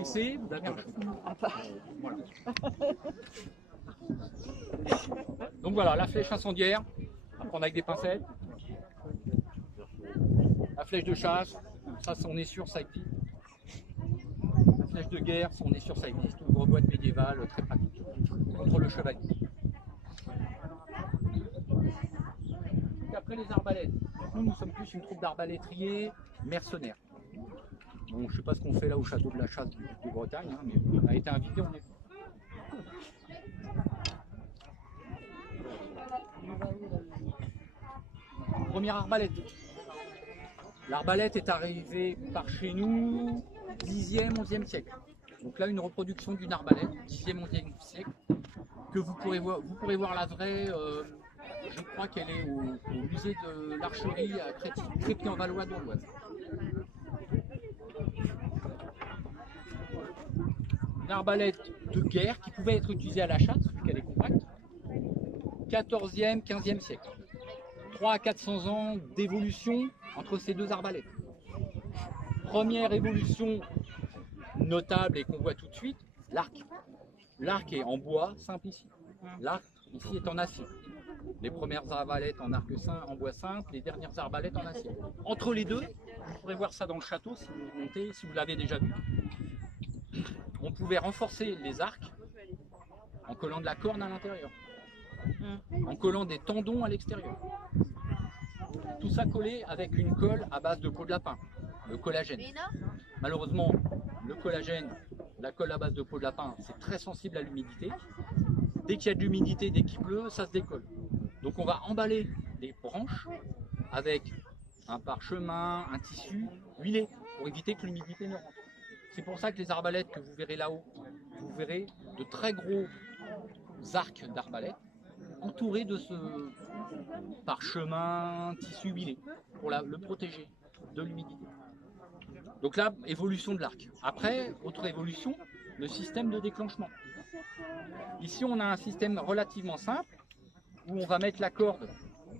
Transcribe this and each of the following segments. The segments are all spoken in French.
Ici, vous avez un voilà. Donc voilà, la flèche incendiaire, à prendre avec des pincettes. La flèche de chasse, ça on est sûr, ça existe. La flèche de guerre, ça on est sûr, ça existe. Une boîte médiévale, très pratique. Contre le chevalier. Et après les arbalètes. Nous sommes plus une troupe d'arbalétriers mercenaires. Bon, je ne sais pas ce qu'on fait là au château de la chasse de Bretagne, hein, mais on a été invité, on est. Première arbalète. L'arbalète est arrivée par chez nous 10e, 11e siècle. Donc là, une reproduction d'une arbalète, 10e, 11e siècle, que vous pourrez voir la vraie, je crois qu'elle est au musée de l'archerie à Crépy-en-Valois d'Auloise. Une arbalète de guerre qui pouvait être utilisée à la chasse, vu qu'elle est compacte, 14e, 15e siècle. 300 à 400 ans d'évolution entre ces deux arbalètes. Première évolution notable et qu'on voit tout de suite, l'arc. L'arc est en bois simple ici. L'arc ici est en acier. Les premières arbalètes en arc en bois simple, les dernières arbalètes en acier. Entre les deux, vous pourrez voir ça dans le château si vous montez, si vous l'avez déjà vu. On pouvait renforcer les arcs en collant de la corne à l'intérieur, en collant des tendons à l'extérieur. Tout ça collé avec une colle à base de peau de lapin, le collagène. Malheureusement, le collagène, la colle à base de peau de lapin, c'est très sensible à l'humidité. Dès qu'il y a de l'humidité, dès qu'il pleut, ça se décolle. Donc on va emballer les branches avec un parchemin, un tissu huilé pour éviter que l'humidité ne rentre. C'est pour ça que les arbalètes que vous verrez là-haut, vous verrez de très gros arcs d'arbalète entourés de ce parchemin tissu huilé pour le protéger de l'humidité. Donc là, évolution de l'arc. Après, autre évolution, le système de déclenchement. Ici, on a un système relativement simple où on va mettre la corde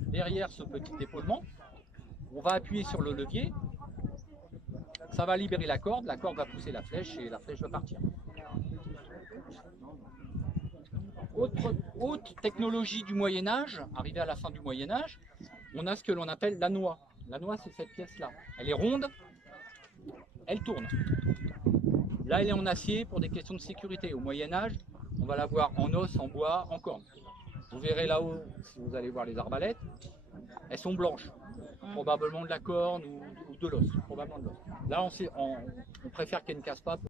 derrière ce petit épaulement. On va appuyer sur le levier. Ça va libérer la corde va pousser la flèche et la flèche va partir. Autre technologie du Moyen-Âge, arrivée à la fin du Moyen-Âge, on a ce que l'on appelle la noix. La noix, c'est cette pièce-là. Elle est ronde, elle tourne. Là, elle est en acier pour des questions de sécurité. Au Moyen-Âge, on va la voir en os, en bois, en corne. Vous verrez là-haut, si vous allez voir les arbalètes, elles sont blanches. Probablement de la corne ou de l'os. Probablement de l'os. Là, on préfère qu'elles ne cassent pas.